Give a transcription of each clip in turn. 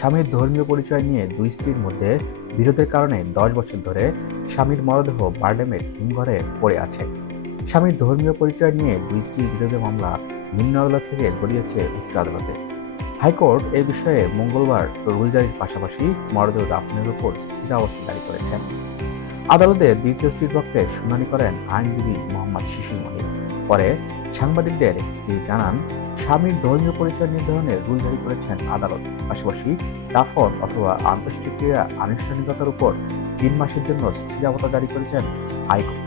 স্বামীর ধর্মীয় পরিচয় নিয়ে দুই স্ত্রীর মধ্যে বিরোধের কারণে দশ বছর ধরে স্বামীর মরদেহ বারডেমের হিমঘরে পড়ে আছে। স্বামীর ধর্মীয় পরিচয় নিয়ে দুই স্ত্রীর বিরোধে মামলা নিম্ন আদালত থেকে গড়িয়েছে উচ্চ আদালতে। হাইকোর্ট এ বিষয়ে মঙ্গলবার রুল জারির পাশাপাশি মরদেহ দাফনের উপর স্থিরাবস্থা জারি করেছেন আদালতে দ্বিতীয় স্ত্রীর পক্ষে শুনানি করেন আইনজীবী মোহাম্মদ শিশির মনির। পরে সাংবাদিকদের তিনি জানান, স্বামীর ধর্মীয় পরিচয় নির্ধারণে রুল জারি করেছেন আদালত। পাশাপাশি দাফন অথবা আন্তর্জাতিক ক্রীড়া আনুষ্ঠানিকতার উপর তিন মাসের জন্য স্থিরাবতা জারি করেছেন হাইকোর্ট।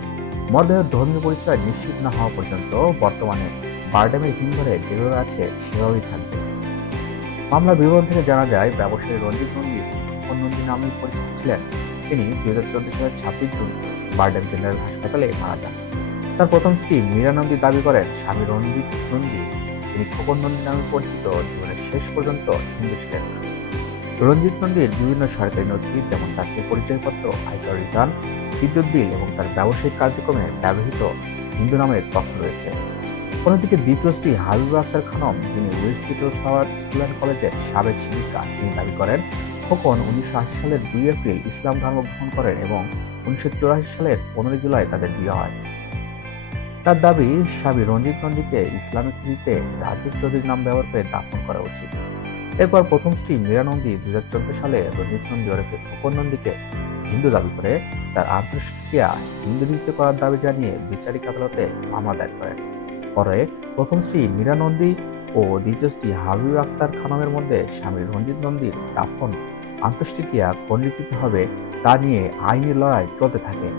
মরদেহের ধর্মীয় পরিচয় নিশ্চিত না হওয়া পর্যন্ত বর্তমানে বারডেমের হিমঘরে যেভাবে আছে সেভাবেই থাকবে। মামলার বিবরণ থেকে জানা যায়, ব্যবসায়ী রঞ্জিত নন্দী নন্দী নামে পরিচিত ছিলেন। তিনি দুই হাজার চোদ্দ সালের ছাব্বিশ জুন বারডেম জেনারেল হাসপাতালে মারা যান। তার প্রথম স্ত্রী মীরা নন্দী দাবি করেন, স্বামী রঞ্জিত নন্দী তিনি খোকন নন্দী নামে পরিচিত, জীবনের শেষ পর্যন্ত হিন্দু ছিলেন রঞ্জিত নন্দীর বিভিন্ন সরকারি নথি, যেমন জাতীয় পরিচয়পত্র, আয়কর রিটার্ন, বিদ্যুৎ বিল এবং তার ব্যবসায়িক কার্যক্রমে ব্যবহৃত হিন্দু নামের তথ্য রয়েছে। অন্যদিকে দ্বিতীয় স্ত্রী হাবিবা আক্তার খানম, যিনি ওয়েস্ট ফ্লাওয়ার স্কুল অ্যান্ড কলেজের সাবেক শিক্ষিকা, তিনি দাবি করেন, খোকন উনিশশো আশি সালের দুই এপ্রিল ইসলাম ধর্ম গ্রহণ করেন এবং উনিশশো চুরাশি সালের পনেরোই জুলাই তাদের বিয়ে হয়। তার দাবি, স্বামী রঞ্জিত নন্দীকে ইসলামিক রীতিতে রাজীব চৌধুরীর নাম ব্যবহার করে দাফন করা উচিত। এরপর প্রথম স্ত্রী মীরা নন্দী দুই হাজার চোদ্দ সালে রঞ্জিত নন্দী ওরফে খোকন নন্দীকে হিন্দু দাবি করে তার আন্তঃক্রিয়া হিন্দু রীতিতে করার দাবি জানিয়ে বিচারিক আদালতে মামলা দায়ের করেন। পরে প্রথম স্ত্রী মীরা নন্দী ও দ্বিতীয় স্ত্রী হাবিব আক্তার খানমের মধ্যে স্বামী রঞ্জিত নন্দীর দাফন আন্তঃক্রিয়া পরিচিত হবে তা নিয়ে আইনি লড়াই চলতে থাকে।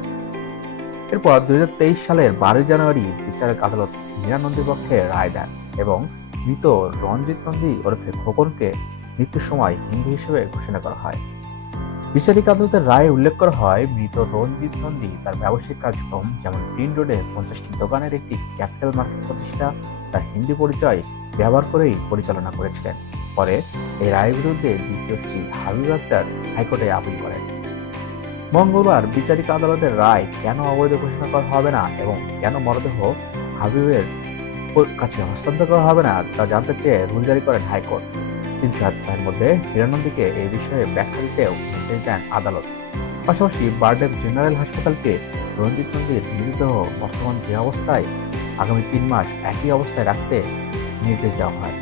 এরপর দুই হাজার তেইশ সালের বারোই জানুয়ারি বিচারক আদালত মীরা নন্দীর পক্ষে রায় দেন এবং মৃত রঞ্জিত নন্দী ওরফে খোকনকে মৃত্যুর সময় হিন্দু হিসেবে ঘোষণা করা হয়। বিচারিক আদালতের রায়ে উল্লেখ করা হয়, মৃত রঞ্জিত নন্দী তার ব্যবসায়িক কার্যক্রম যেমন গ্রিন রোডে পঞ্চাশটি দোকানের একটি ক্যাপিটাল মার্কেট প্রতিষ্ঠা, তার হিন্দি পরিচয় ব্যবহার করেই পরিচালনা করেছিলেন। পরে এই রায়ের বিরুদ্ধে দ্বিতীয় স্ত্রী হাবিব আক্তার হাইকোর্টে আপিল করেন। মঙ্গলবার বিচারিক আদালতের রায় কেন অবৈধ ঘোষণা করা হবে না এবং কেন মরদেহ হাবিবের কাছে হস্তান্তর করা হবে না, তা জানতে চেয়ে রুল জারি করেন হাইকোর্ট। তিন সপ্তাহের মধ্যে হিরানন্দীকে এই বিষয়ে ব্যাখ্যা দিতেও নির্দেশ দেন আদালত। পাশাপাশি বারডেম জেনারেল হাসপাতালকে রঞ্জিত নন্দীর মৃতদেহ বর্তমান যে অবস্থায়, আগামী তিন মাস একই অবস্থায় রাখতে নির্দেশ দেওয়া হয়।